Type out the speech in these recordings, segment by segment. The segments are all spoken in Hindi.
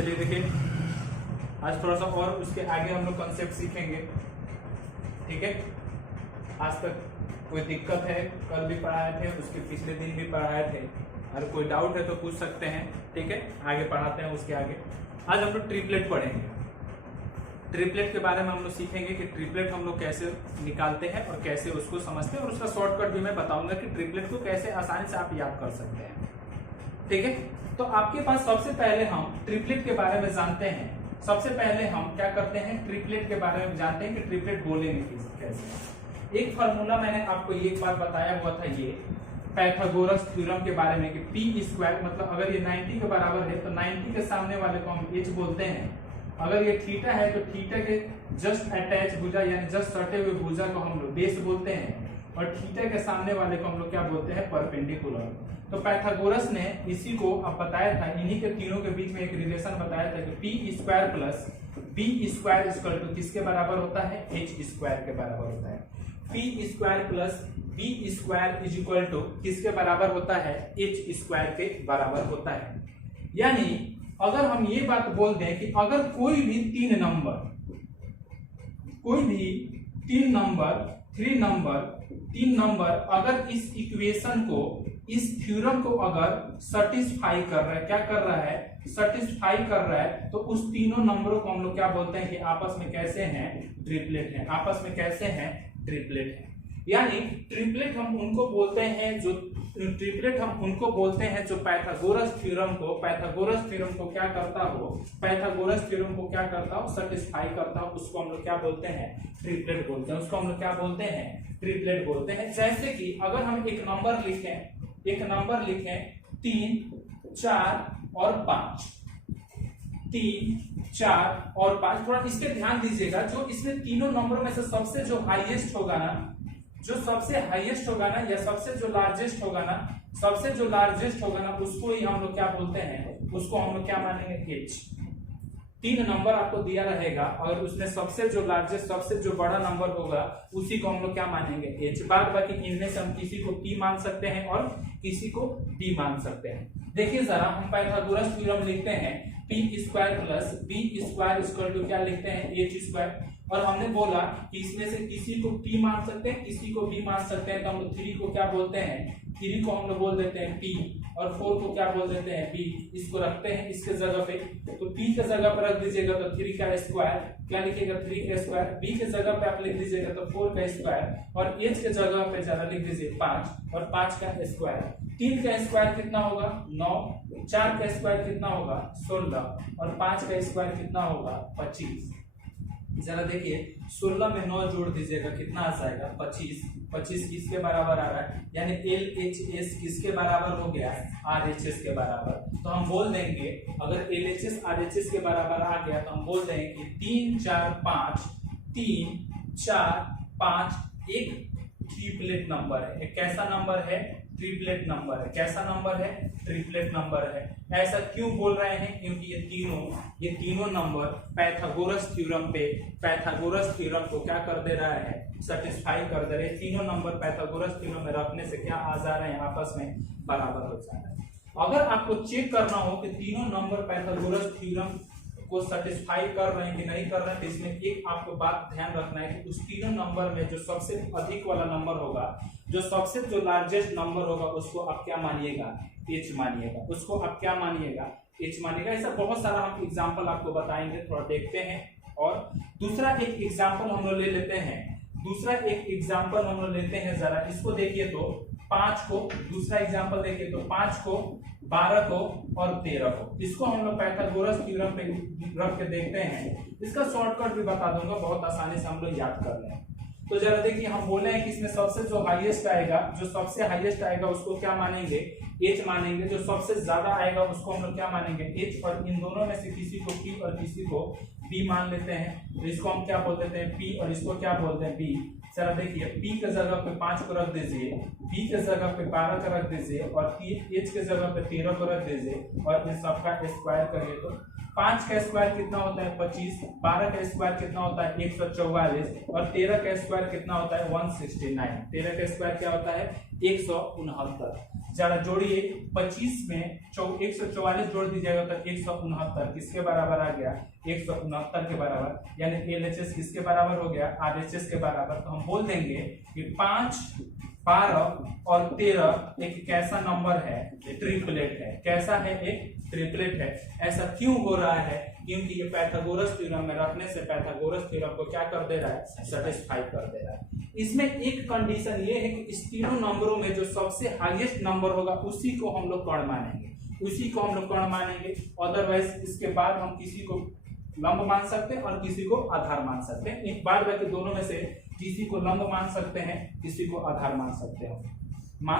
चलिए देखिए, आज थोड़ा सा और उसके आगे हम लोग कंसेप्ट सीखेंगे। ठीक है, आज तक कोई दिक्कत है, कल भी पढ़ाए थे, उसके पिछले दिन भी पढ़ाए थे, अगर कोई डाउट है तो पूछ सकते हैं। ठीक है, आगे पढ़ाते हैं उसके आगे। आज हम लोग ट्रिपलेट पढ़ेंगे। ट्रिपलेट के बारे में हम लोग सीखेंगे कि ट्रिपलेट हम लोग कैसे निकालते हैं और कैसे उसको समझते हैं, और उसका शॉर्टकट भी मैं बताऊंगा कि ट्रिपलेट को कैसे आसानी से आप याद कर सकते हैं। ठीक है, तो आपके पास सबसे पहले हम ट्रिपलेट के बारे में जानते हैं। सबसे पहले हम क्या करते हैं, ट्रिपलेट के बारे में जानते हैं कि ट्रिपलेट बोलेंगे कैसे। एक फॉर्मूला मैंने आपको एक बार बताया हुआ था, ये पाइथागोरस थ्योरम के बारे में कि पी स्क्वायर मतलब अगर ये 90 के बराबर है तो 90 के सामने वाले को हम एच बोलते हैं। अगर ये थीटा है तो थीटा के जस्ट अटैच भुजा यानी जस्ट सटे हुए भुजा को हम लोग बेस बोलते हैं, और थीटा के सामने वाले को हम लोग क्या बोलते हैं, परपेंडिकुलर। तो पाइथागोरस ने इसी को अब बताया था, इन्हीं के तीनों के बीच में एक रिलेशन बताया था कि P square plus B square equal to किसके बराबर होता है, एच स्क्वायर के बराबर होता है। P square plus B square is equal to किसके बराबर होता है, एच स्क्वायर के बराबर होता है। यानी अगर हम ये बात बोल दें कि अगर कोई भी तीन नंबर तीन नंबर अगर इस इक्वेशन को, इस थ्योरम को अगर सेटिस्फाई कर रहा है, क्या कर रहा है, सेटिस्फाई कर रहा है, तो उस तीनों नंबरों को हम लोग क्या बोलते हैं कि आपस में कैसे हैं, ट्रिपलेट हैं। आपस में कैसे हैं, ट्रिपलेट हैं। यानी ट्रिपलेट हम उनको बोलते हैं जो पाइथागोरस थ्योरम को क्या करता हो, सेटिस्फाई करता हो, उसको हम लोग क्या बोलते हैं, ट्रिपलेट बोलते हैं। उसको हम लोग क्या बोलते हैं, ट्रिपलेट बोलते हैं। जैसे कि अगर हम एक नंबर लिखें 3, 4 और 5, 3, 4 और 5। थोड़ा इसके ध्यान दीजिएगा, जो इसमें तीनों नंबरों में से सबसे जो हाईएस्ट होगा ना, या सबसे जो लार्जेस्ट होगा ना, उसको ही हम लोग क्या बोलते हैं, उसको हम लोग क्या मानेंगे, एच। तीन नंबर आपको दिया रहेगा और उसमें सबसे जो लार्जेस्ट, सबसे जो बड़ा नंबर होगा उसी को हम लोग क्या मानेंगे, एच। बाद बाकी इनमें से हम किसी को पी मान सकते हैं और किसी को डी मान सकते हैं। देखिए जरा, हम पाइथागोरस थ्योरम लिखते हैं P square plus B square equal to क्या लिखते हैं, एच स्क्वायर। और हमने बोला कि इसमें से किसी को p मान सकते हैं, किसी को b मान सकते हैं, तो हम लोग 3 को क्या बोलते हैं, 3 को हम लोग बोल देते हैं p, और 4 को क्या बोल देते हैं, b। इसको रखते हैं इसके जगह पे, तो p के जगह पर रख दीजिएगा तो 3 का स्क्वायर, क्या लिखिएगा, 3 का स्क्वायर। b के जगह पे आप लिख दीजिएगा तो 4 का स्क्वायर, और h के जगह पे जरा लिख दीजिए 5, और 5 का स्क्वायर। 3 का स्क्वायर कितना होगा, 9, 4 का स्क्वायर कितना होगा, 16, और 5 का स्क्वायर कितना होगा, 25। जरा देखिए, 16 में 9 जोड़ दीजिएगा, कितना आ जाएगा, 25। 25 किसके बराबर आ रहा है, यानी LHS किसके बराबर हो गया, RHS के बराबर। तो हम बोल देंगे, अगर LHS RHS के बराबर आ गया तो हम बोल देंगे कि 3, 4, 5 एक ट्रिपलेट नंबर है। एक कैसा नंबर है, ट्रिपलेट नंबर है। कैसा नंबर है, ट्रिपलेट नंबर है। ऐसा क्यों बोल रहे हैं, क्योंकि ये तीनों नंबर पाइथागोरस थ्योरम को क्या कर दे रहा है, सेटिस्फाई कर दे रहे हैं। तीनों नंबर पाइथागोरस थ्योरम में रखने से क्या आ जा रहे हैं, आपस में बराबर हो जा रहे हैं। अगर आपको चेक करना हो कि तीनों नंबर पाइथागोरस थ्योरम को सेटिस्फाई कर रहे हैं कि नहीं कर रहे हैं, तो इसमें एक आपको बात ध्यान रखना है कि उस तीनों नंबर में जो सबसे अधिक वाला नंबर होगा, जो लार्जेस्ट नंबर होगा, उसको आप क्या मानिएगा, एच मानिएगा। उसको आप क्या मानिएगा, एच मानिएगा। ऐसा बहुत सारा हम एग्जांपल आपको बताएंगे, थोड़ा देखते हैं। और दूसरा एक एग्जांपल हम लोग ले लेते हैं, जरा इसको देखिए तो 5 को, दूसरा एग्जांपल देखिए तो 5 को, 12 को और 13 को। इसको हम लोग पाइथागोरस थ्योरम पे रख के देखते हैं। इसका शॉर्टकट भी बता दूंगा, बहुत आसानी से हम लोग याद कर लें। तो जरा देखिए, हम बोले हैं कि इसमें सबसे जो हाईएस्ट आएगा उसको क्या मानेंगे, एच मानेंगे। जो सबसे ज्यादा आएगा उसको हम लोग क्या मानेंगे, एच। और इन दोनों में से किसी को पी और किसी को बी मान लेते हैं, तो इसको हम क्या बोल देते हैं, पी, और इसको क्या बोलते हैं, बी। जरा देखिए, p के जगह पे 5 को रख दीजिए, b के जगह पे 12 का रख दीजिए, और h के जगह पे 13 को रख दीजिए, और इन सबका स्क्वायर करिए तो 5 का स्क्वायर कितना होता है, 25। 12 का स्क्वायर कितना होता है, 144, और 13 का स्क्वायर कितना होता है, 169। 13 का स्क्वायर क्या होता है, 169। जरा जोड़िए 25 में 144 जोड़ दीजिएगा तो 169 किसके बराबर आ गया, 169 के बराबर, यानी LHS किसके बराबर हो गया, RHS के बराबर। तो हम बोल देंगे कि 5, 12 और 13 एक कैसा नंबर है, ट्रिपलेट है। कैसा है, एक ट्रिपलेट है। ऐसा क्यों हो रहा है, क्योंकि ये पाइथागोरस थ्योरम में रखने से पाइथागोरस थ्योरम को क्या कर दे रहा है, सेटिस्फाई कर दे रहा है। इसमें एक कंडीशन ये है कि इस तीनों नंबरों में जो सबसे हाईएस्ट नंबर होगा उसी को हम लोग कर्ण मानेंगे, उसी को हम लोग कर्ण मानेंगे। अदरवाइज इसके बाद हम किसी को लंब मान सकते हैं और किसी को आधार मान सकते हैं। एक बार बाकी दोनों में से किसी को लंब मान सकते हैं, किसी को आधार मान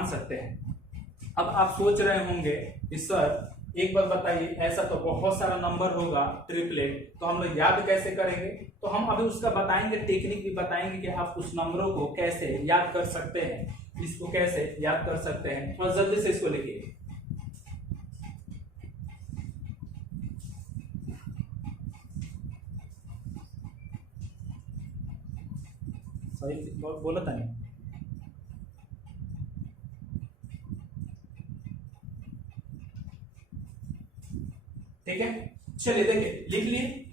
सकते हैं। अब आप सोच रहे होंगे कि सर एक बार बताइए, ऐसा तो बहुत सारा नंबर होगा ट्रिपलेट, तो हम लोग याद कैसे करेंगे। तो हम अभी उसका बताएंगे, टेक्निक भी बताएंगे कि आप उस नंबरों को कैसे याद कर सकते हैं, इसको कैसे याद कर सकते हैं। थोड़ा जल्दी से इसको लिखिए। सही बोला था नहीं, ठीक है। चलिए देखिए, लिख लिए।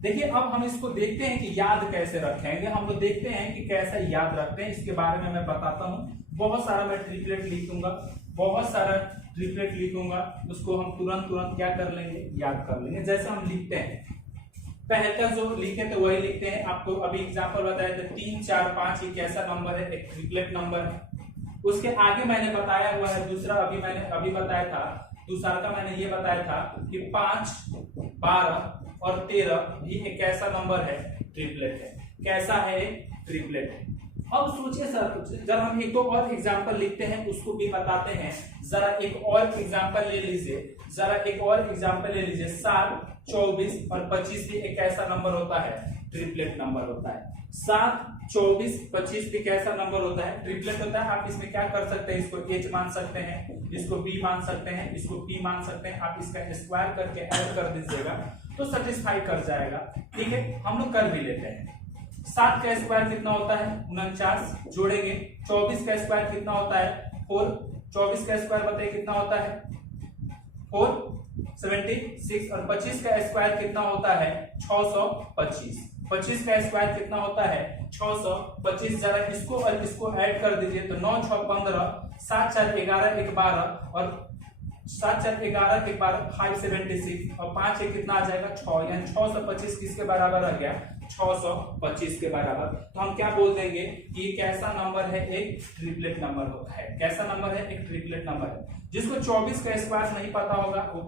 देखिए अब हम इसको देखते हैं कि याद कैसे रखेंगे। हम लोग देखते हैं कि कैसे याद रखते हैं, इसके बारे में मैं बताता हूँ। बहुत सारा मैं ट्रिपलेट लिखूंगा, बहुत सारा ट्रिपलेट लिखूंगा, उसको हम तुरंत क्या कर लेंगे, याद कर लेंगे। जैसे हम लिखते हैं, पहले का जो लिखे थे वही लिखते हैं। आपको अभी एग्जांपल बताया था 3, 4, 5 एक ऐसा नंबर है, एक ट्रिपलेट नंबर है। उसके आगे मैंने बताया हुआ है दूसरा, अभी बताया था दूसरा का, मैंने ये बताया था कि 5, 12 और 13 भी एक ऐसा नंबर है, ट्रिपलेट है। कैसा है, ट्रिपलेट है। अब सोचिए सर, जब हम एक दो और एग्जांपल लिखते हैं उसको भी बताते हैं। जरा एक और एग्जांपल ले लीजिए, 7, 24 और 25 भी एक ऐसा नंबर होता है, ट्रिपलेट नंबर होता है। 7, 24, 25 भी कैसा नंबर होता है, ट्रिपलेट होता है। आप इसमें क्या कर सकते हैं, इसको H मान सकते हैं, इसको B मान सकते हैं, इसको P मान सकते हैं। आप इसका स्क्वायर करके ऐड कर दीजिएगा तो सेटिस्फाई कर जाएगा, ठीक है। हम लोग कर भी लेते हैं। 7 का स्क्वायर कितना होता है, 49, जोड़ेंगे। 24 का स्क्वायर कितना होता है, 4। 24 का स्क्वायर बताइए कितना होता है, 476। और 25 का स्क्वायर कितना होता है, 625। 25 का स्क्वायर कितना होता है, 625। जरा इसको और इसको ऐड कर दीजिए तो 9, 6, 15, 7, 4, 11, 1, 12 और 7, 4, 11, 1, 12, 576 और 5 एक कितना आ जाएगा, 6, यानी 625 किसके बराबर आ गया, 625 के बराबर। तो हम क्या बोल देंगे कि ये कैसा नंबर है, एक ट्रिपलेट नंबर होता है। कैसा नंबर है, एक ट्रिपलेट नंबर है। जिसको 24 का स्क्वायर नहीं पता होगा वो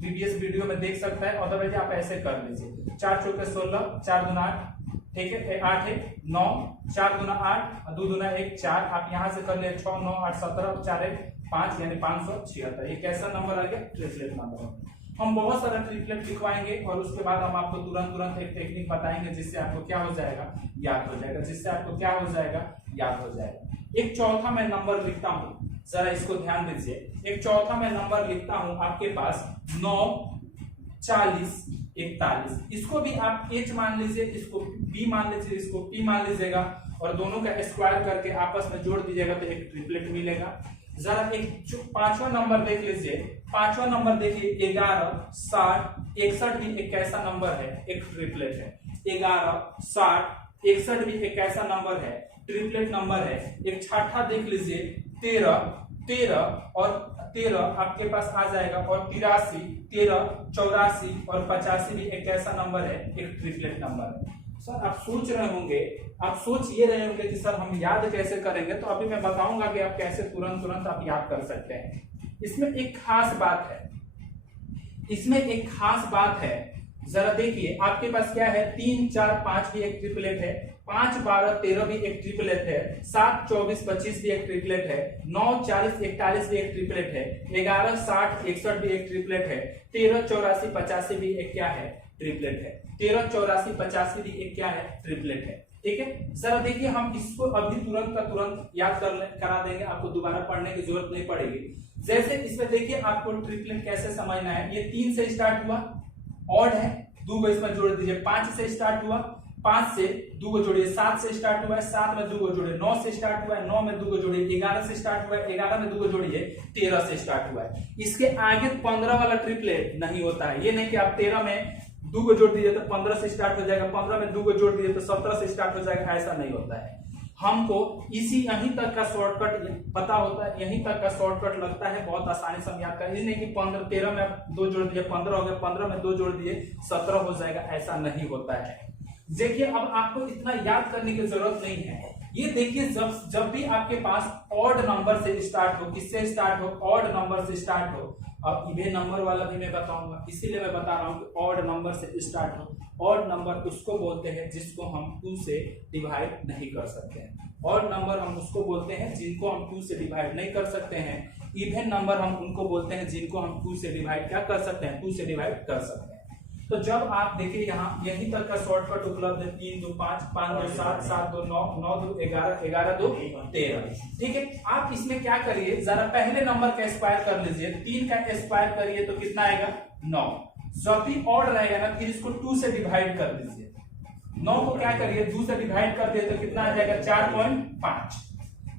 प्रीवियस वीडियो में देख सकता है, अदरवाइज आप ऐसे कर लीजिए। 4 चौके 16, 4 दूना 8, ठीक है, 8 है 9, 4 दूना 8, 2 दूना 1, 4। आप यहां से कर ले 6, 9, 8, 17, 4 1, 5 यानी 576। ये कैसा नंबर आ गया, ट्रिपलेट नंबर। हम बहुत सारा ट्रिपलेट लिखवाएंगे और उसके बाद हम आपको तुरंत एक टेक्निक बताएंगे जिससे आपको क्या हो जाएगा, याद हो जाएगा। जिससे आपको क्या हो जाएगा, याद हो जाएगा। एक चौथा मैं नंबर लिखता हूं, जरा इसको ध्यान दीजिए। एक चौथा मैं नंबर लिखता हूं आपके पास 9, 40, 41। इसको भी आप H मान लीजिए, इसको B मान लीजिए, इसको P मान लीजिएगा और दोनों का स्क्वायर करके आपस में जोड़ दीजिएगा तो एक ट्रिपलेट मिलेगा। जरा एक पांचवा नंबर देख लीजिए। पांचवा नंबर देखिए 11, 60, 61 भी एक ऐसा नंबर है, एक ट्रिपलेट है। 11, 60, 61 भी एक ऐसा नंबर है, ट्रिपलेट नंबर है। एक छठा देख लीजिए 13 और 13 आपके पास आ जाएगा और 83, 13, 84 और 85 भी एक ऐसा नंबर है, एक ट्रिपलेट नंबर है। सर आप सोच रहे होंगे, आप सोच ये रहे होंगे कि सर हम याद कैसे करेंगे। तो अभी मैं बताऊंगा कि आप कैसे तुरंत आप याद कर सकते हैं। इसमें एक खास बात है, जरा देखिए आपके पास क्या है, 3, 4, 5 भी एक ट्रिपलेट है, 5, 12, 13 भी एक ट्रिपलेट है, 7, 24, 25 भी एक ट्रिपलेट है, 9, 40, 41 भी एक ट्रिपलेट है, 11, 60, 61 भी एक ट्रिपलेट है, 13, 84, 85 भी एक क्या है, ट्रिपलेट है। 13, 84, 85 भी एक क्या है, ट्रिपलेट है, ठीक है। जरा देखिए हम इसको अभी तुरंत का तुरंत याद करा देंगे, आपको दोबारा पढ़ने की जरूरत नहीं पड़ेगी। जैसे इसमें देखिए आपको ट्रिपलेट कैसे समझना है। ये 3 से स्टार्ट हुआ, ऑड है, 2 को इसमें जोड़ दीजिए। 5 से स्टार्ट हुआ, 5 से 2 को जोड़िए, 7 से स्टार्ट हुआ है, 7 में 2 को जोड़िए, 9 से स्टार्ट हुआ है, 9 में 2 को जोड़िए, 11 से स्टार्ट हुआ है, 11 में 2 को जोड़िए, 13 से स्टार्ट हुआ है। इसके आगे 15 वाला ट्रिपलेट नहीं होता है। ये नहीं कि आप 13 में 2 को जोड़ दीजिए तो 15 से स्टार्ट हो जाएगा, 15 में 2 को जोड़ दीजिए तो 17 से स्टार्ट हो जाएगा, ऐसा नहीं होता है। हमको यहीं तक का शॉर्टकट पता होता है, यहीं तक का शॉर्टकट लगता है, बहुत आसानी से हम याद करें। नहीं कि 13 में 2 जोड़ दिए 15 हो गया, 15 में 2 जोड़ दिए 17 हो जाएगा, ऐसा नहीं होता है। देखिए अब आपको इतना याद करने की जरूरत नहीं है। ये देखिए जब भी आपके पास ऑड नंबर से स्टार्ट हो, किससे स्टार्ट हो, ऑड नंबर से स्टार्ट हो। अब इवन नंबर वाला भी मैं बताऊंगा, इसीलिए मैं बता रहा हूं कि ऑड नंबर से स्टार्ट हो। ऑड नंबर उसको बोलते हैं जिसको हम 2 से डिवाइड नहीं कर सकते हैं। ऑड नंबर हम उसको बोलते हैं जिनको हम 2 से डिवाइड नहीं कर सकते हैं। इवन नंबर हम उनको बोलते हैं जिनको हम 2 से डिवाइड क्या कर सकते हैं, 2 से डिवाइड कर सकते हैं। तो जब आप देखिए यहाँ यहीं तक का शॉर्टकट उपलब्ध है, 3 2 5, 5 2 7, 7 2 9, 9 2 11, 11 2 13। ठीक है, आप इसमें क्या करिए, जरा पहले नंबर का स्क्वायर कर लीजिए। 3 का स्क्वायर करिए तो कितना आएगा, 9। जब भी ऑड रहेगा ना फिर इसको 2 से डिवाइड कर दीजिए। 9 को क्या करिए, 2 से डिवाइड कर दिए तो कितना आ जाएगा, 4.5।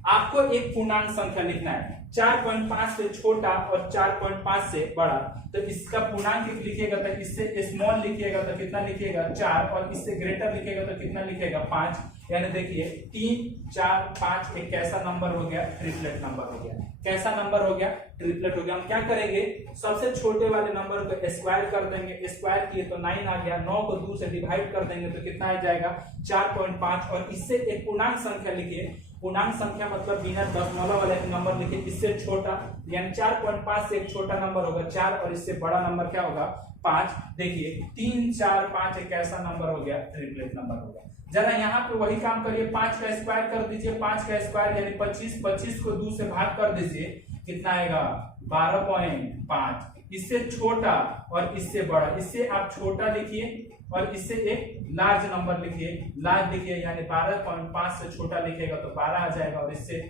आपको एक पूर्णांक संख्या लिखना है, 4.5 से छोटा और 4.5 से बड़ा। तो इसका पूर्णांक लिखिएगा तो इससे स्मॉल लिखिएगा तो कितना लिखिएगा, 4, और इससे ग्रेटर लिखिएगा तो कितना लिखिएगा, 5। यानी देखिए 3 4 5 एक कैसा नंबर हो गया, ट्रिपलेट नंबर हो गया। कैसा नंबर हो गया, ट्रिपलेट हो गया। हम क्या करेंगे, सबसे छोटे वाले नंबर को स्क्वायर कर देंगे, स्क्वायर किए तो 9 आ गया। 9 को 2 से डिवाइड कर देंगे तो कितना आ जाएगा, 4.5, और इससे एक पूर्णांक संख्या लिखिए। पूर्णांक संख्या मतलब बिना दशमलव वाले नंबर लिखे, इससे छोटा, यानी 4.5 से एक छोटा नंबर होगा 4, और इससे बड़ा नंबर क्या होगा, 5। देखिए 3 4 5 एक ऐसा नंबर हो गया, ट्रिपलेट नंबर हो गया। जरा यहाँ पे वही काम करिए, 5 का स्क्वायर कर दीजिए। 5 का स्क्वायर यानी 25, 25 को 2 से भाग कर दीजिए, कितना आएगा, 12.5। इससे छोटा और इससे बड़ा, इससे आप छोटा लिखिए और इससे एक लार्ज नंबर लिखिए। लार्ज लिखिए यानी 12.5 से छोटा लिखेगा तो 12 आ जाएगा, और इससे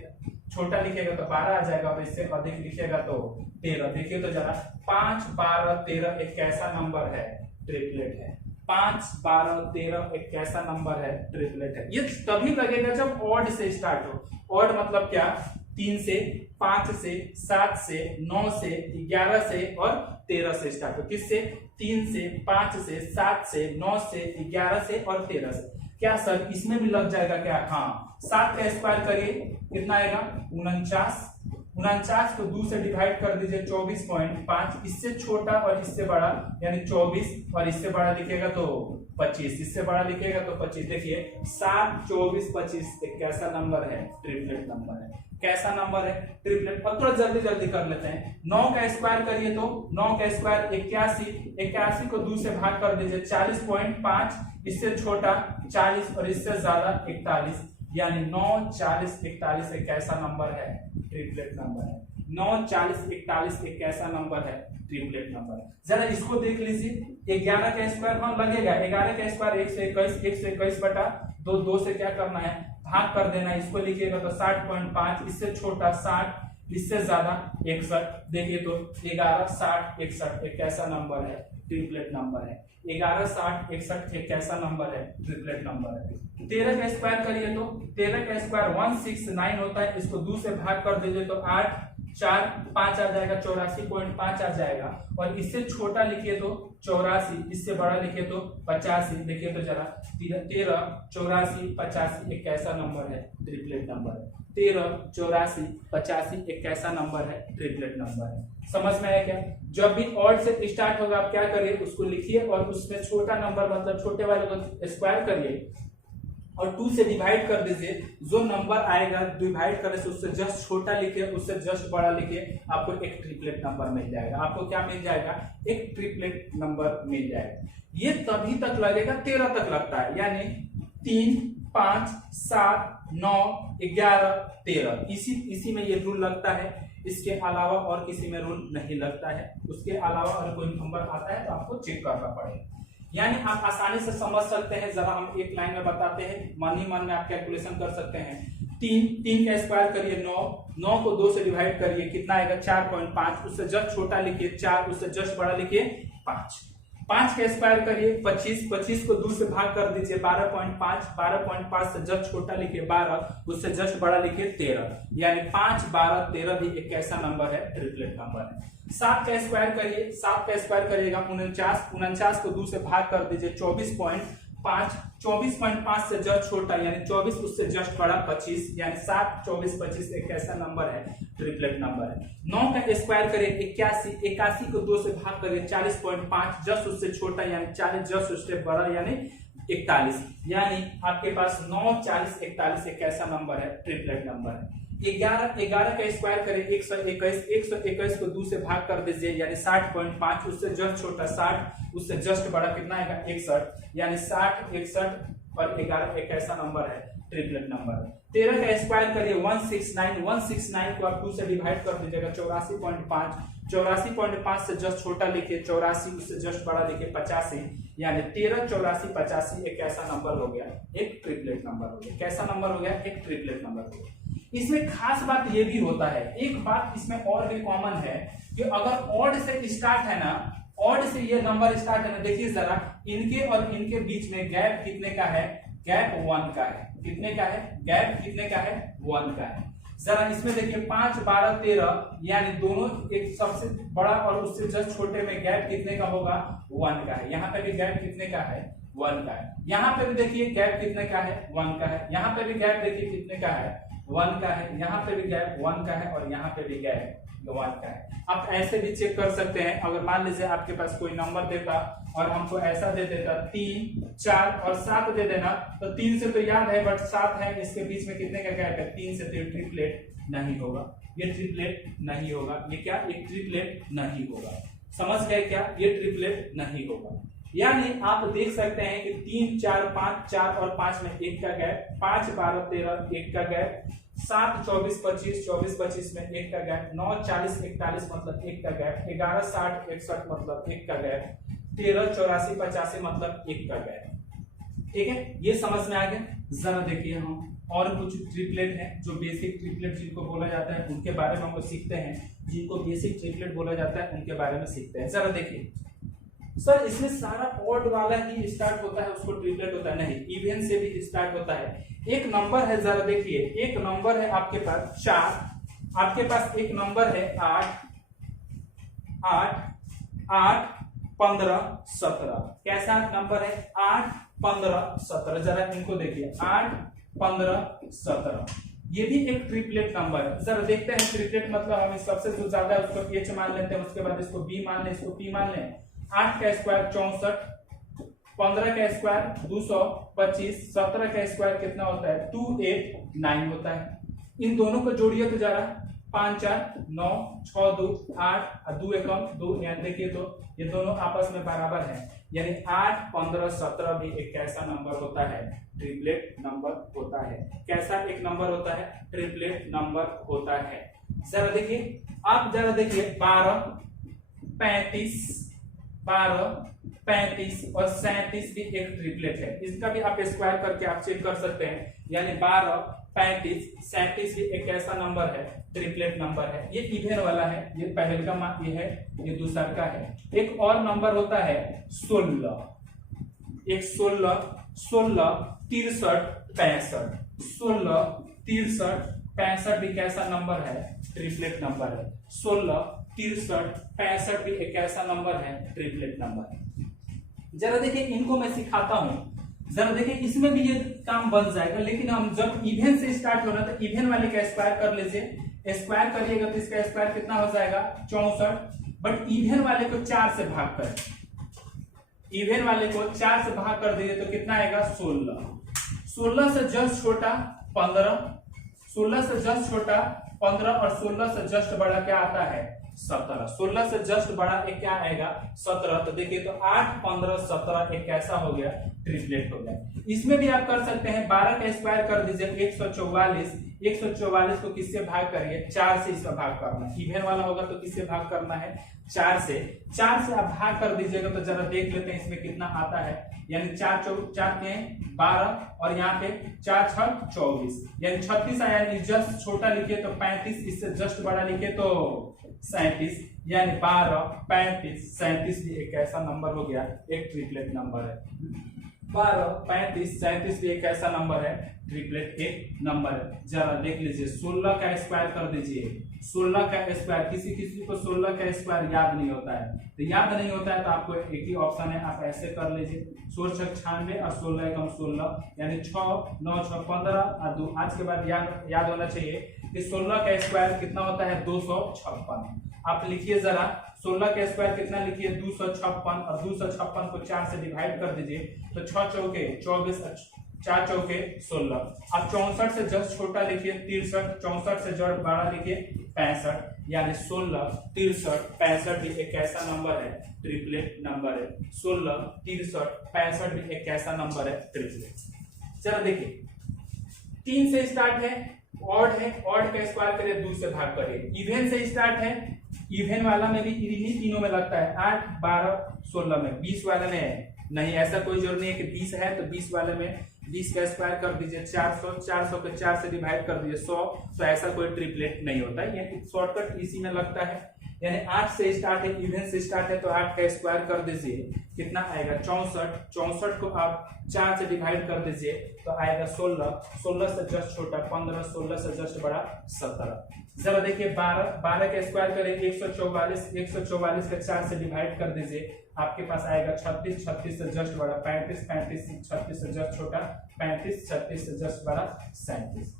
छोटा लिखेगा तो 12 आ जाएगा, और इससे अधिक लिखेगा तो 13। देखिए तो जरा 5 12 13 एक कैसा नंबर है, ट्रिपलेट है। 5 12 13 एक कैसा नंबर है, ट्रिपलेट है। ये तभी लगेगा जब ऑड से स्टार्ट हो। ऑड मतलब क्या, 3 से 5 से 7 से 9 से 11 से और 13 से स्टार्ट हो। किससे, 3 से 5 से 7 से 9 से 11 से और 13 से। क्या सर इसमें भी लग जाएगा क्या, हाँ। 7 का स्क्वायर करिए, कितना आएगा, 49। 49 को 2 से डिवाइड कर दीजिए, 24.5। इससे छोटा और इससे बड़ा यानी 24, और इससे बड़ा लिखेगा तो 25, इससे बड़ा लिखेगा तो 25। देखिए 7 24 25 एक कैसा नंबर है, ट्रिपलेट नंबर है। कैसा नंबर है, ट्रिपलेट। अब थोड़ा जल्दी जल्दी कर लेते हैं। 9 का स्क्वायर करिए तो 9 का स्क्वायर 81, 81 को 2 से भाग कर दीजिए, 40.5। इससे छोटा 40 और इससे ज्यादा 41, यानी 9 40 41 एक कैसा नंबर है, ट्रिपलेट नंबर है। 9 40 41 एक कैसा नंबर है, ट्रिपलेट नंबर है। जरा इसको देख लीजिए, 11 का स्क्वायर हाँ लगेगा, 11 का स्क्वायर 121, 121 बटा 2 से क्या करना है, भाग कर देना। इसको लिखिएगा तो 60.5, इससे छोटा 60, इससे ज्यादा 61। देखिए तो 11 60 61 एक कैसा नंबर है, ट्रिपलेट नंबर है। 11 60 61 एक कैसा नंबर है, ट्रिपलेट नंबर है। 13 का स्क्वायर करिए तो 13 का स्क्वायर 169 होता है। इसको 2 से भाग कर दीजिए तो 8 4 5 आ जाएगा, 84.5 आ जाएगा। और इससे छोटा लिखिए तो 84, इससे बड़ा लिखिए तो 85। देखिए तो जरा 13 84 85 एक कैसा नंबर है, ट्रिपलेट नंबर है। 13 84 85 एक कैसा नंबर है, ट्रिपलेट नंबर है। समझ में आया क्या? जब भी ऑड से स्टार्ट होगा आप क्या करिए, उसको लिखिए और उसमें छोटा नंबर मतलब छोटे वाले को स्क्वायर करिए और 2 से डिवाइड कर दीजिए। जो नंबर आएगा डिवाइड करने से उससे जस्ट छोटा लिखिए, उससे जस्ट बड़ा लिखिए, आपको एक ट्रिपलेट नंबर मिल जाएगा। आपको क्या मिल जाएगा, एक ट्रिपलेट नंबर मिल जाएगा। ये तभी तक लगेगा 13 तक लगता है, यानी 3 5 7 9 11 13 इसी में ये रूल लगता है। इसके अलावा और किसी में रूल नहीं लगता है। उसके अलावा अगर कोई नंबर आता है तो आपको चेक करना पड़ेगा। यानी आप आसानी से समझ सकते हैं। जरा हम एक लाइन में बताते हैं, मन ही मन में आप कैलकुलेशन कर सकते हैं। 3 का स्क्वायर करिए 9 को 2 से डिवाइड करिए, कितना आएगा 4.5। उससे जस्ट छोटा लिखिए 4, उससे जस्ट बड़ा लिखिए 5। 5 का स्क्वायर करिए 25, 25 को 2 से भाग कर दीजिए 12.5, 12.5 से जस्ट छोटा लिखिए 12, उससे जस्ट बड़ा लिखिए 13, यानी 5, 12, 13 भी एक ऐसा नंबर है, ट्रिपलेट नंबर है। 7 का स्क्वायर करिए, 7 का स्क्वायर करिएगा 49, 49 को 2 से भाग कर दीजिए 24.5, 24.5 से जस्ट छोटा यानी 24, उससे जस्ट बड़ा 25, यानी 7, 24, 25 एक ऐसा नंबर है, ट्रिपलेट नंबर है। 9 का स्क्वायर करिए 81, 81 को 2 से भाग करिए 40.5, जस्ट उससे छोटा यानी 40, जस्ट उससे बड़ा यानी 41, यानी आपके पास 9, 40, 41 एक ऐसा नंबर है, ट्रिपलेट नंबर है। 11 का स्क्वायर करें 121, 121 को 2 से भाग कर दीजिए यानी 60.5, उससे जस्ट छोटा 60, उससे जस्ट बड़ा कितना आएगा 61, यानी 60, 61 और 11 एक ऐसा नंबर है, ट्रिपलेट नंबर है। 13 का स्क्वायर करिए 169, 169 को आप 2 से डिवाइड कर दीजिएगा 84.5, 84.5 से जस्ट छोटा लिखिए 84, उससे जस्ट बड़ा लिखिए 85, यानी 13, 84, 85 एक ऐसा नंबर हो गया, एक ट्रिपलेट नंबर हो गया। कैसा नंबर हो गया? एक ट्रिपलेट नंबर हो गया। इसमें खास बात ये भी होता है, एक बात इसमें और भी कॉमन है कि अगर ऑड से स्टार्ट है ना, ऑड से ये नंबर स्टार्ट है ना, देखिए जरा इनके और इनके बीच में गैप कितने का है? गैप 1 का है। कितने का है? गैप कितने का है? 1 का है। जरा इसमें देखिए 5, 12, 13 यानी दोनों एक सबसे बड़ा और उससे जस्ट छोटे में गैप कितने का होगा? 1 का है। यहाँ पे भी गैप कितने का है? 1 का है। यहाँ पे भी देखिए गैप कितने का है? 1 का है। यहाँ पे भी गैप देखिए कितने का है? 1 का है। यहाँ पे भी गैप 1 का है और यहाँ पे भी गैप 1 का है। आप ऐसे भी चेक कर सकते हैं, अगर मान लीजिए आपके पास कोई नंबर देता और हमको ऐसा दे देता 3, 4 और 7 दे देना, तो 3 से तो याद है बट 7 है, इसके बीच में कितने का गैप है? 3 से, तो ट्रिपलेट नहीं होगा, ये ट्रिपलेट नहीं होगा। ये क्या? एक ट्रिपलेट नहीं होगा। समझ गए क्या? ये ट्रिपलेट नहीं होगा। यानी आप देख सकते हैं कि 3, 4, 5, 4 और 5 में 1 का गैप, 5, 12, 13 1 का गैप, 7, 24, 25, 24, 25 में 1 का गैप, 9, 40, 41 मतलब 1 का गैप, 11, 60, 61 मतलब 1 का गैप, 13, 84, 85 मतलब 1 का गैप। ठीक है, ये समझ में आ गया। जरा देखिए हम और कुछ ट्रिपलेट हैं जो बेसिक ट्रिपलेट जिनको बोला जाता है उनके बारे में हम लोग सीखते हैं। जिनको बेसिक ट्रिपलेट बोला जाता है उनके बारे में सीखते हैं। जरा देखिए सर, इसमें सारा ऑड वाला ही स्टार्ट होता है उसको ट्रिपलेट होता है? नहीं, इवन से भी स्टार्ट होता है। एक नंबर है, जरा देखिए, एक नंबर है आपके पास 4, आपके पास एक नंबर है 8, 15, 17। कैसा नंबर है? 8, 15, 17। जरा इनको देखिए 8, 15, 17, ये भी एक ट्रिपलेट नंबर है। जरा देखते हैं ट्रिपलेट मतलब हम सबसे जो ज्यादा है उसको H मान लेते हैं, उसके बाद इसको B मान लें, इसको P मान लें। 8 का स्क्वायर 64, 15 का स्क्वायर 225, 17 का स्क्वायर कितना होता है? 289 होता है। इन दोनों को जोड़िए तो जरा 5, 4, 9, 6, 2, 8 और 2 एकम 2, यानी देखिए तो ये दोनों आपस में बराबर है, यानी 8, 15, 17 भी एक कैसा नंबर होता है? ट्रिपलेट नंबर होता है। कैसा एक नंबर होता है? ट्रिपलेट नंबर होता है। जरा देखिए, आप जरा देखिए 12, 35, 12, 35 और 37 भी एक ट्रिपलेट है। इसका भी आप स्क्वायर करके आप चेक कर सकते हैं, यानी 12, 35, 37 भी एक ऐसा नंबर है, ट्रिपलेट नंबर है। ये इवन वाला है, ये पहले का मान ये है, ये दूसरा का है। एक और नंबर होता है 16, एक 16, 63, 65, 16, 63, 65 भी कैसा नंबर है? ट्रिपलेट नंबर है। 16, 63, 65 भी एक ऐसा नंबर है, ट्रिपलेट नंबर है। जरा देखिए इनको मैं सिखाता हूं। जरा देखिए इसमें भी ये काम बन जाएगा, लेकिन हम जब इवन से स्टार्ट होना तो इवन वाले का स्क्वायर कर लीजिए। स्क्वायर करिएगा तो इसका स्क्वायर कितना हो जाएगा? 64, बट इवन वाले को 4 से भाग करें, इवन वाले को 4 से भाग कर दीजिए तो कितना आएगा? 16, 16 से जस्ट छोटा 15, 16 से जस्ट छोटा 15 और 16 से जस्ट बड़ा क्या आता है? 17। 16 से जस्ट बड़ा एक क्या आएगा? 17। तो देखिए तो 8, 15, 17 एक कैसा हो गया? ट्रिपलेट हो गया। इसमें भी आप कर सकते हैं, 12 का स्क्वायर कर दीजिए 144, 144 को किससे भाग करिए? 4 से इसका भाग करना है। इवन वाला होगा तो किससे भाग करना है? 4 से। 4 से आप भाग कर दीजिएगा तो जरा देख लेते हैं इसमें कितना आता है, यानी 4 के 12 और यहाँ पे 4, 6, 24, यानी 36 आया। जस्ट छोटा लिखिए तो 35, इससे जस्ट बड़ा लिखिए तो 37, यानी 12, 35, 37 भी एक ऐसा नंबर हो गया, एक ट्रिपलेट नंबर है। 12, 35, 37 भी एक ऐसा नंबर है, ट्रिपलेट एक नंबर है। जरा देख लीजिए, 16 का स्क्वायर कर दीजिए। 16 का स्क्वायर, किसी किसी को 16 का स्क्वायर याद नहीं होता है, तो याद नहीं होता है तो आपको एक ही ऑप्शन है, आप ऐसे कर लीजिए, 16 × 96 और 16 × 16, यानी 6, 9, 6, 15 और 2। आज के बाद याद होना चाहिए कि 16 का स्क्वायर कितना होता है, 256। आप लिखिए जरा, 16 का स्क्वायर कितना लिखिए, 256, और 256 को 4 से डिवाइड कर दीजिए तो 6 चौके 24, 4 चौके 16। अब 64 से जस्ट छोटा लिखिए 63, 64 से जोड़ 12 लिखिए 65, यानी 16, 63, 65 भी एक ऐसा नंबर है, ट्रिपलेट नंबर है। 16, 63, 65 भी एक ऐसा नंबर है, ट्रिपलेट। चलो देखिए, 3 से स्टार्ट है, ऑड है, ऑड का स्क्वायर करिए, 2 से भाग करिए। इवन से स्टार्ट है, इवन वाला में भी इन्हीं तीनों में लगता है, 8, 12, 16 में। 20 वाले में है नहीं, ऐसा कोई जरूरी नहीं है कि 20 है तो 20 वाले में 20 का स्क्वायर कर दीजिए 400, 400 को 4 से डिवाइड कर दीजिए 100, तो ऐसा कोई ट्रिपलेट नहीं होता है, ये शॉर्टकट इसी में लगता है। यानी 8 से स्टार्ट है, इवन से स्टार्ट है, तो 8 का स्क्वायर कर दीजिए, कितना आएगा 64, 64 को आप 4 से डिवाइड कर दीजिए तो आएगा 16, 16 से जस्ट छोटा 15, 16 से जस्ट बड़ा 17। जरा देखिए 12, 12 का स्क्वायर करें 144, 144 का 4 से डिवाइड कर दीजिए, आपके पास आएगा 36, 36 से जस्ट बड़ा 35, 35 से 36 से जस्ट छोटा 35, 36 से जस्ट बड़ा 37।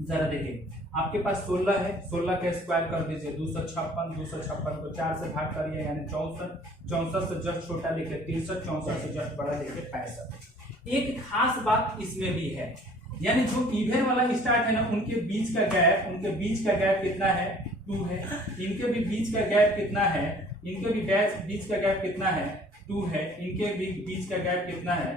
जरा देखिए, आपके पास 16 है, 16 का स्क्वायर कर दीजिए 256, 256 को 4 से भाग करिए, यानी 64, 64 से जस्ट छोटा लिखे 63, 64 से जस्ट बड़ा लिखे 65। एक खास बात इसमें भी है, यानी जो इवन वाला स्टार्ट है ना, उनके बीच का गैप कितना है, 2 है। इनके भी बीच का गैप कितना है, इनके भी बीच का गैप कितना है, 2 है। इनके भी बीच का गैप कितना है,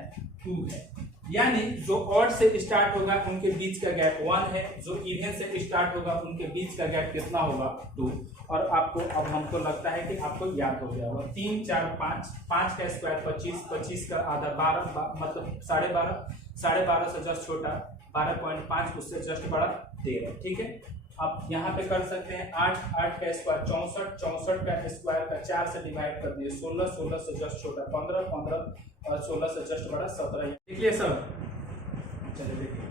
2 है। यानी जो ऑड से स्टार्ट होगा उनके बीच का गैप 1 है, जो इवन से स्टार्ट होगा उनके बीच का गैप कितना होगा, 2। और आपको अब हमको लगता है कि आपको याद हो गया होगा, 3, 4, 5, 5 का स्क्वायर 25, 25 का आधा 12, मतलब 12.5, 12.5 से जस्ट छोटा 12.5, उससे जस्ट बड़ा 13। ठीक है, आप यहाँ पे कर सकते हैं 8, 8 का स्क्वायर 64, 64 का स्क्वायर का 4 से डिवाइड कर दिए 16, 16 से जस्ट छोटा 15, 15 और 16 से जस्ट बड़ा 17। देखिए सर, चलिए देखिए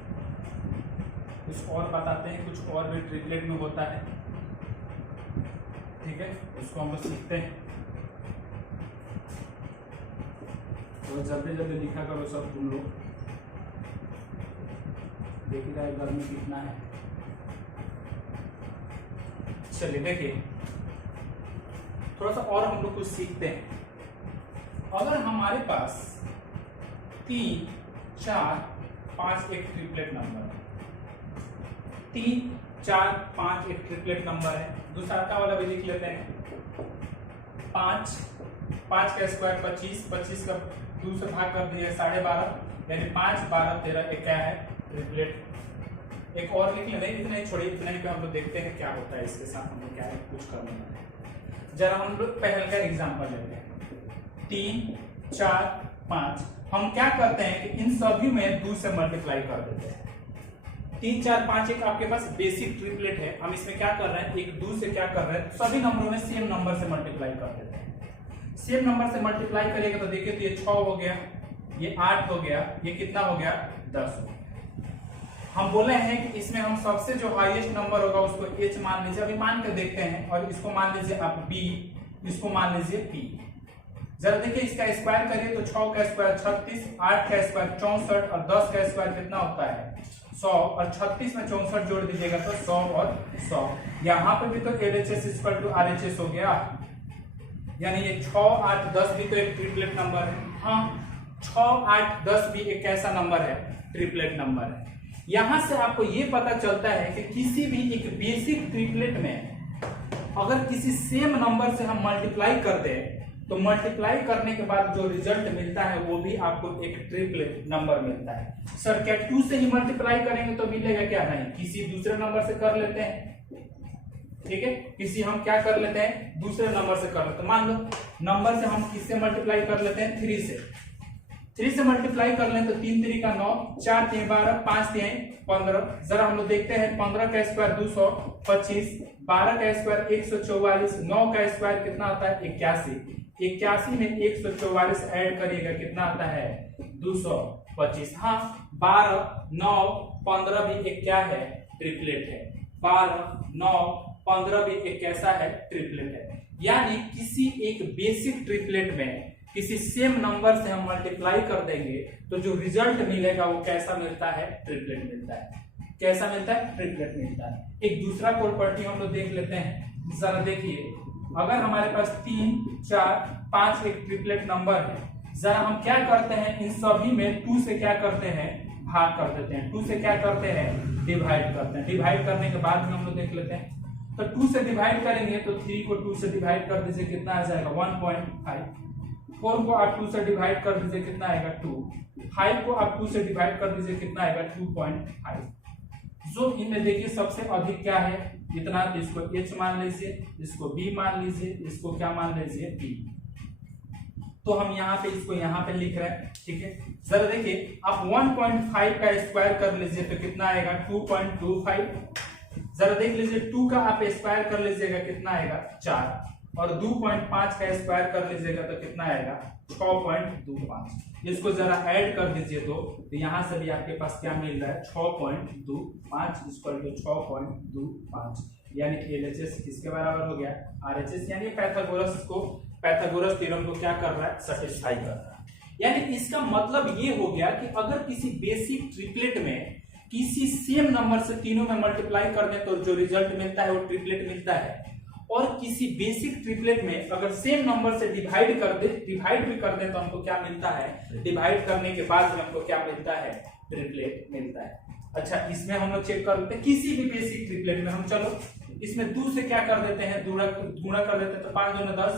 कुछ और बताते हैं, कुछ और भी ट्रिपलेट में होता है। ठीक है, उसको हम लोग सीखते हैं, तो जल्दी जल्दी लिखा करो सब तुम लोग। देखिए रहा है गर्मी कितना है। चलिए देखिए, थोड़ा सा और हम लोग कुछ सीखते हैं। अगर हमारे पास 3, 4, 5 एक ट्रिपलेट नंबर है, 3, 4, 5 एक ट्रिपलेट नंबर है, दूसरा का वाला भी लिख लेते हैं। 5, 5 का स्क्वायर 25, 25 का 2 से भाग कर दिया 12.5, यानी 5, 12, 13 एक क्या है, ट्रिपलेट। एक और लिख लेते हैं, इतना ही छोड़िए, इतना ही पे हम लोग देखते हैं क्या होता है इसके साथ, हम लोग क्या है कुछ करने वाले। जरा हम लोग पहले का एग्जांपल लेते हैं, 3, 4, 5। हम क्या करते हैं कि इन सभी में 2 से मल्टीप्लाई कर देते हैं। 3, 4, 5 एक आपके पास बेसिक ट्रिपलेट है, हम इसमें क्या कर रहे हैं, एक 2 से क्या कर रहे हैं, सभी नंबरों में सेम नंबर से मल्टीप्लाई कर देते हैं। सेम नंबर से मल्टीप्लाई करेगा तो देखिए, तो ये 6 हो गया, ये 8 हो गया, ये कितना हो गया, 10 हो गया। हम बोले हैं कि इसमें हम सबसे जो हाईएस्ट नंबर होगा उसको h मान लीजिए, अभी मान के देखते हैं, और इसको मान लीजिए आप b, इसको मान लीजिए p। जरा देखिए, इसका स्क्वायर करिए तो 6 का स्क्वायर 36, 8 का स्क्वायर 64 और 10 का स्क्वायर कितना होता है, 100, और 36 में 64 जोड़ दीजिएगा तो 100 और 100। यहाँ पे भी तो LHS इक्वल टू RHS हो गया, यानी ये 6, 8, 10 भी तो एक ट्रिपलेट नंबर है। हाँ, 6, 8, 10 भी एक कैसा नंबर है, ट्रिपलेट नंबर है। यहां से आपको ये पता चलता है कि किसी भी एक बेसिक ट्रिपलेट में अगर किसी सेम नंबर से हम मल्टीप्लाई कर दें तो मल्टीप्लाई करने के बाद जो रिजल्ट मिलता है वो भी आपको एक ट्रिपलेट नंबर मिलता है। सर क्या 2 से ही मल्टीप्लाई करेंगे तो मिलेगा क्या, नहीं, किसी दूसरे नंबर से कर लेते हैं। ठीक है, किसी हम क्या कर लेते हैं, दूसरे नंबर से कर लेते हैं। मान लो नंबर से हम किससे मल्टीप्लाई कर लेते हैं, 3 से। 3 से मल्टीप्लाई कर लें तो 3 3 का 9, 4 3 12, 5 3 15। जरा हम लोग देखते हैं 15 का स्क्वायर 225, 12 का स्क्वायर 144, 9 का स्क्वायर कितना आता है 81, 81 में 144 ऐड करिएगा कितना आता है 225। हाँ 12 9 15 भी एक क्या है ट्रिपलेट है, 12 9 15 भी एक कैसा है ट्रिपलेट है। यानी किसी एक बेसिक ट्रिपलेट में किसी सेम नंबर से हम मल्टीप्लाई कर देंगे तो जो रिजल्ट मिलेगा वो कैसा मिलता है ट्रिपलेट मिलता है। कैसा मिलता है ट्रिपलेट मिलता है। एक दूसरा प्रॉपर्टी हम लोग देख लेते हैं, जरा देखिए अगर हमारे पास 3 4 5 एक ट्रिपलेट नंबर है, जरा हम क्या करते हैं इन सभी में 2 से क्या करते हैं भाग कर देते हैं, 2 से क्या करते हैं डिवाइड करते हैं। डिवाइड करने के बाद हम लोग देख लेते हैं तो 2 से डिवाइड करेंगे तो 3 को 2 से डिवाइड कर दीजिए कितना आ जाएगा 1.5, 4 को आप 2 से डिवाइड कर दीजिए कितना आएगा 2, 5 को आप 2 से डिवाइड कर दीजिए कितना आएगा 2.5। जो इनमें देखिए सबसे अधिक क्या है इतना, तो इसको h मान लीजिए, इसको b मान लीजिए, इसको क्या मान लीजिए b। तो हम यहाँ पे इसको यहाँ पे लिख रहे हैं, ठीक है। जरा देखिए आप 1.5 का स्क्वायर कर लीजिए तो कितना आएगा 2.25। जरा देख लीजिए 2 का आप स्क्वायर कर लीजिएगा कितना आएगा 4, और 2.5 का स्क्वायर कर लीजिएगा तो कितना आएगा 6.25। इसको जरा ऐड कर दीजिए तो यहां से भी आपके पास क्या मिल रहा है 6.25 इक्वल टू 6.25, यानी LHS किसके बराबर हो गया RHS, यानी पैथागोरस थ्योरम को क्या कर रहा है सैटिस्फाई कर रहा है। यानी इसका मतलब ये हो गया कि अगर किसी बेसिक ट्रिपलेट में किसी सेम नंबर से तीनों में मल्टीप्लाई कर दें तो जो रिजल्ट मिलता है वो ट्रिपलेट मिलता है, और किसी बेसिक ट्रिपलेट में अगर सेम नंबर से डिवाइड भी कर दे तो हमको क्या मिलता है, डिवाइड करने के बाद में हमको क्या मिलता है ट्रिपलेट मिलता है। अच्छा इसमें हम लोग चेक कर लेते हैं किसी भी बेसिक ट्रिपलेट में हम, चलो इसमें 2 से क्या कर देते हैं गुणा कर देते हैं तो 5 दूना 10,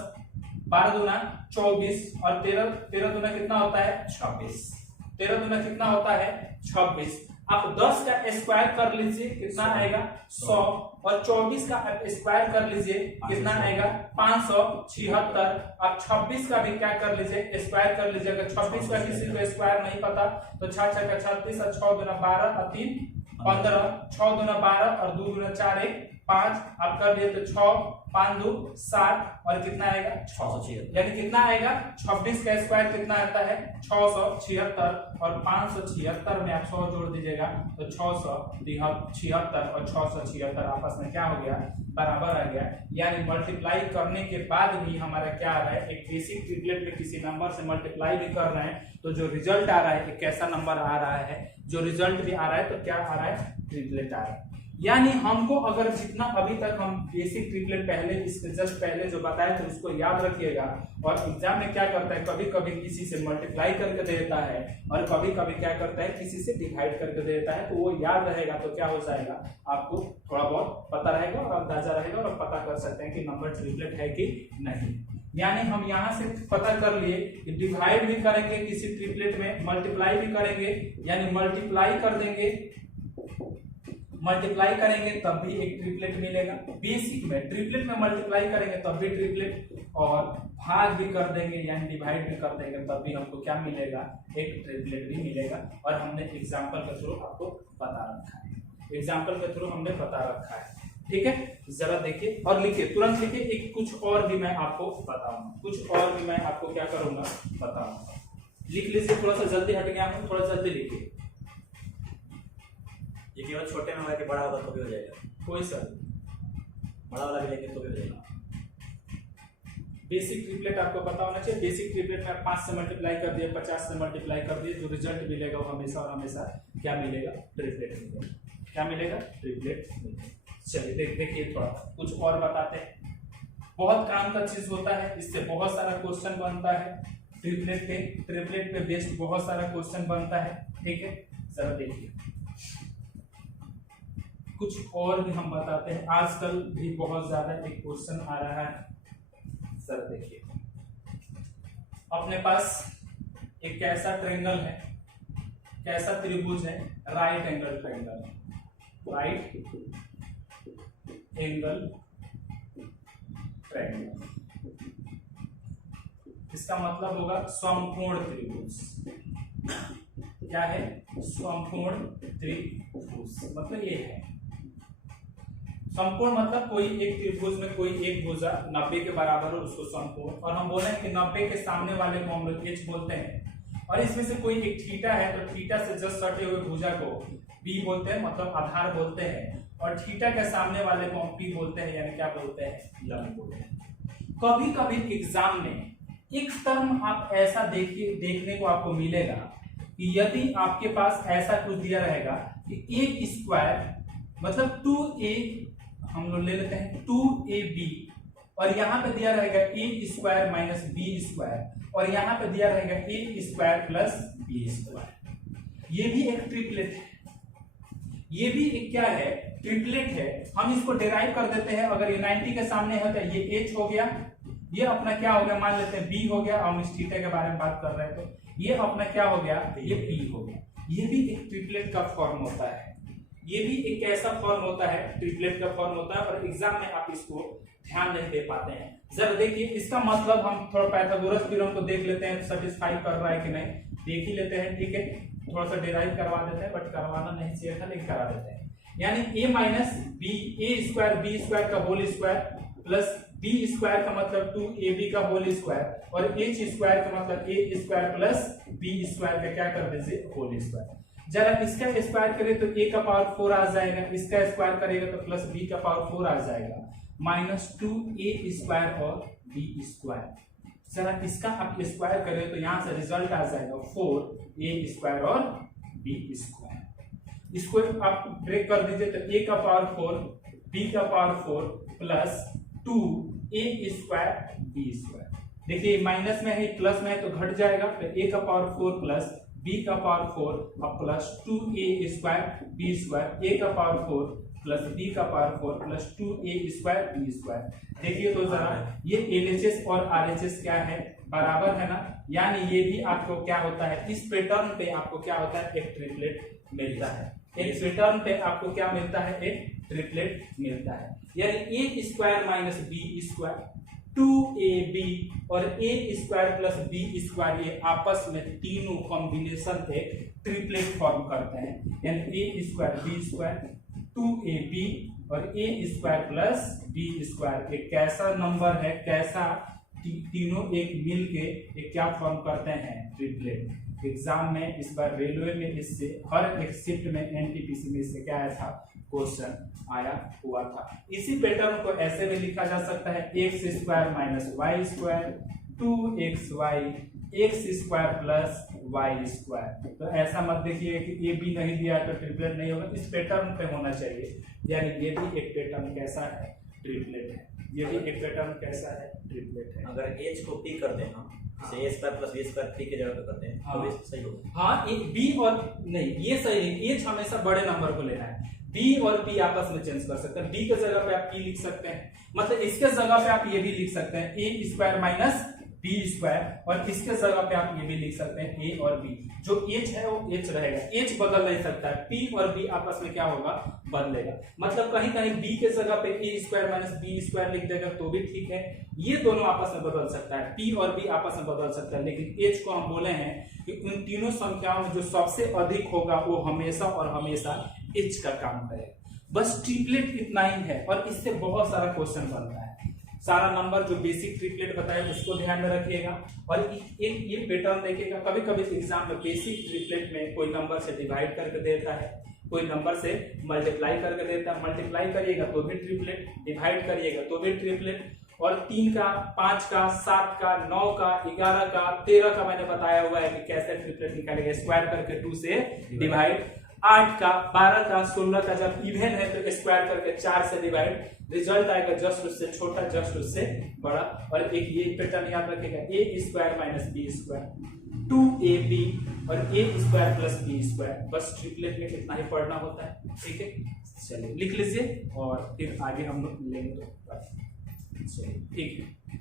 12 दूना 24 और 13 दूना कितना होता है 26, 13 दूना कितना होता है 26। आप 10 का स्क्वायर कर लीजिए कितना आएगा 100, और 24 का आप स्क्वायर कर लीजिए कितना आएगा 576। आप 26 का भी क्या कर लीजिए स्क्वायर कर लीजिए। अगर 26 का किसी को स्क्वायर नहीं पता तो 6 6 का 36 और 6 दूना 12 और 3 15, 6 दूना 12 और 2 दूना 4 1 5, आप कर दिए तो 6 5 2 7 और कितना आएगा 676, यानी कितना आएगा 26 का स्क्वायर कितना आता है 676, और 576 में आप 100 जोड़ दीजिएगा तो 676 और 676 आपस में क्या हो गया बराबर आ गया। यानी मल्टीप्लाई करने के बाद भी हमारा क्या आ रहा है, एक बेसिक ट्रिपलेट में किसी नंबर से मल्टीप्लाई भी कर रहे हैं तो जो रिजल्ट आ रहा है एक कैसा नंबर आ रहा है, जो रिजल्ट भी आ रहा है तो क्या आ रहा है ट्रिपलेट आ रहा है। यानी हमको अगर जितना अभी तक हम बेसिक ट्रिपलेट पहले इसके जस्ट पहले जो बताए थे उसको याद रखिएगा, और एग्जाम में क्या करता है कभी कभी किसी से मल्टीप्लाई करके दे देता है और कभी कभी क्या करता है किसी से डिवाइड करके दे देता है, तो वो याद रहेगा तो क्या हो जाएगा आपको थोड़ा बहुत पता रहेगा और अंदाजा रहेगा और पता कर सकते हैं कि नंबर ट्रिपलेट है कि नहीं। यानी हम यहाँ से पता कर लिए कि डिवाइड भी करेंगे किसी ट्रिपलेट में, मल्टीप्लाई भी करेंगे, यानी मल्टीप्लाई कर देंगे मल्टीप्लाई करेंगे तब भी एक ट्रिपलेट मिलेगा। बेसिक में ट्रिपलेट में मल्टीप्लाई करेंगे तब भी ट्रिपलेट, और भाग भी कर देंगे यानी डिवाइड भी कर देंगे तब भी हमको क्या मिलेगा एक ट्रिपलेट भी मिलेगा। और हमने एग्जांपल के थ्रू आपको बता रखा है, एग्जांपल के थ्रू हमने बता रखा है, ठीक है। जरा देखिए और लिखिए, तुरंत लिखिए। एक कुछ और भी मैं आपको बताऊंगा, कुछ और भी मैं आपको क्या करूंगा बताऊंगा। लिख लीजिए, थोड़ा सा जल्दी हट गया हूं, थोड़ा जल्दी लिखिए। ये केवल छोटे में होगा कि बड़ा होगा तो भी हो जाएगा, कोई सर बड़ा वाला भी लेंगे तो भी हो जाएगा। बेसिक ट्रिपलेट आपको पता होना चाहिए। बेसिक ट्रिपलेट में 5 से मल्टीप्लाई कर दिए, 50 से मल्टीप्लाई कर दिए, जो रिजल्ट मिलेगा वो हमेशा और हमेशा क्या मिलेगा ट्रिपलेट मिलेगा। क्या मिलेगा ट्रिपलेट मिलेगा। चलिए देखिए थोड़ा कुछ और बताते हैं। बहुत काम का चीज होता है, इससे बहुत सारा क्वेश्चन बनता है। ट्रिपलेट पे बेस्ड बहुत सारा क्वेश्चन बनता है, ठीक है। जरा देखिए कुछ और भी हम बताते हैं। आजकल भी बहुत ज्यादा एक क्वेश्चन आ रहा है। सर देखिए, अपने पास एक कैसा ट्रायंगल है, कैसा त्रिभुज है, राइट एंगल ट्रायंगल है, राइट एंगल ट्रायंगल। इसका मतलब होगा समकोण त्रिभुज। क्या है? समकोण त्रिभुज मतलब ये है। समकोण मतलब कोई एक त्रिभुज में कोई एक भुजा 90 के बराबर हो उसको समकोण, और हम बोले कि 90 के सामने वाले को हम लोग h बोलते हैं, और इसमें से कोई एक थीटा है तो थीटा से जस्ट सटे हुए भुजा को b बोलते हैं, मतलब आधार बोलते हैं, और थीटा के सामने वाले को हम p बोलते हैं, यानी क्या बोलते हैं? लंब बोलते हैं। कभी कभी एग्जाम में एक टर्म आप ऐसा देखने को आपको मिलेगा कि यदि आपके पास ऐसा कुछ दिया रहेगा कि a स्क्वायर मतलब 2a, हम लोग ले लेते हैं 2ab, और यहाँ पे दिया रहेगा a square minus b square, और यहाँ पे दिया रहेगा a square plus b square. ये भी एक ट्रिपलेट है, ये भी एक क्या है? ट्रिपलेट है। हम इसको डिराइव कर देते हैं। अगर ये 90 के सामने है तो ये h हो गया, ये अपना क्या हो गया? मान लेते हैं b हो गया, हम इस थीटा के बारे में बात कर रहे हैं तो ये अपना क्या हो गया? ये p हो गया। ये भी एक ट्रिपलेट का फॉर्म होता है, ये भी एक ऐसा फॉर्म होता है, ट्रिपलेट का फॉर्म होता है, और एग्जाम में आप इसको ध्यान नहीं दे पाते हैं। जरा देखिए इसका मतलब हम थोड़ा पाइथागोरस थ्योरम को देख लेते हैं, सेटिस्फाई कर रहा है कि नहीं देख ही लेते हैं। ठीक है, थोड़ा सा डिराइव करवा देते हैं, बट करवाना नहीं चाहिए था लेकिन करा देते हैं। यानी a minus b, a square b square का whole square plus B square का मतलब 2ab का होल स्क्वायर, और h स्क्वायर का मतलब a square plus b square का क्या कर दीजिए? Whole square. जरा इसका स्क्वायर करें तो a का पावर 4 आ जाएगा, इसका स्क्वायर करेगा तो प्लस b का पावर 4 आ जाएगा, माइनस 2a स्क्वायर और b स्क्वायर। जरा इसका आप स्क्वायर करें तो यहाँ से रिजल्ट आ जाएगा 4a स्क्वायर और b स्क्वायर। इसको आप ब्रेक कर दीजिए तो a का पावर 4, b का power 4 plus 2a square b square. देखिए माइनस में है प्लस में है तो घट जाएगा, तो a का पावर 4 प्लस b का पावर 4 अब plus 2a square b square, a का पावर 4 प्लस b का power 4 plus 2a square b square. देखिए तो जरा ये LHS और RHS क्या है? बराबर है ना, यानी ये भी आपको क्या होता है? इस पैटर्न पे आपको क्या होता है? एक ट्रिपलेट मिलता है। एक पैटर्न पे आपको क्या मिलता है? एक ट्रिपलेट मिलता है। यानी a square minus b square, 2ab और a square plus b square, ये आपस में तीनों कॉम्बिनेशन एक ट्रिपलेट फॉर्म करते हैं। यानी a square b square, 2ab और a square plus b square एक कैसा नंबर है? कैसा? तीनों एक मिल के एक क्या फॉर्म करते हैं? ट्रिपलेट। एग्जाम में इस बार रेलवे में इससे हर एक शिफ्ट में NTPC में इससे क्या आया था? क्वेश्चन आया हुआ था। इसी पैटर्न को ऐसे में लिखा जा सकता है x square minus Y square, 2xy x square plus Y square. तो ऐसा मत देखिए कि ये भी नहीं दिया तो ट्रिपलेट नहीं होगा, इस पैटर्न पे होना चाहिए। यानी ये भी एक पैटर्न कैसा है? ट्रिपलेट है। ये भी एक पैटर्न कैसा है? ट्रिपलेट है। अगर h को p कर दें हम, जैसे a square plus b square p के जगह पे करते हैं तो भी सही होगा। हाँ, b और नहीं ये सही है, h हमेशा बड़े नंबर को लेना है। b और p आपस में चेंज कर सकते हैं। b के जगह पे आप p लिख सकते हैं, मतलब इसके जगह पे आप ये भी लिख सकते हैं a square minus b square, और इसके जगह पे आप ये भी लिख सकते हैं a और b। जो h है वो h रहेगा, h बदल नहीं सकता है, p और b आपस में क्या होगा? बदलेगा। मतलब कहीं कहीं b के जगह पे a square minus b square लिख देगा तो भी ठीक है। ये दोनों आपस में बदल सकता है, p और b आपस में बदल सकता है, लेकिन h को हम बोले हैं कि उन तीनों संख्याओं में जो सबसे अधिक होगा वो हमेशा और हमेशा h का काम करेगा। बस ट्रिपलेट इतना ही है, और इससे बहुत सारा क्वेश्चन बनता है। सारा नंबर जो बेसिक ट्रिपलेट बताए उसको ध्यान में रखिएगा, और एक ये पैटर्न देखिएगा। कभी कभी एग्जाम में बेसिक ट्रिपलेट में कोई नंबर से डिवाइड करके देता है, कोई नंबर से मल्टीप्लाई करके देता है। मल्टीप्लाई करिएगा तो भी ट्रिपलेट, डिवाइड करिएगा तो भी ट्रिपलेट, और 3 का, 5 का, 7 का, 9 का, 11 का, 13 का मैंने बताया हुआ है कि कैसे ट्रिपलेट निकालेंगे। स्क्वायर करके 2 से डिवाइड, 8 का, 12 का, 16 का जब इवन है तो स्क्वायर करके 4 से डिवाइड, रिजल्ट आएगा जस्ट उससे छोटा, जस्ट उससे बड़ा। और एक ये पैटर्न याद रखिएगा, a square minus b square, 2ab और a square plus b square. बस ट्रिपलेट में इतना ही पढ़ना होता है। ठीक है, चलिए लिख लीजिए और फिर आगे हम लोग लेंगे तो चलिए ठीक है।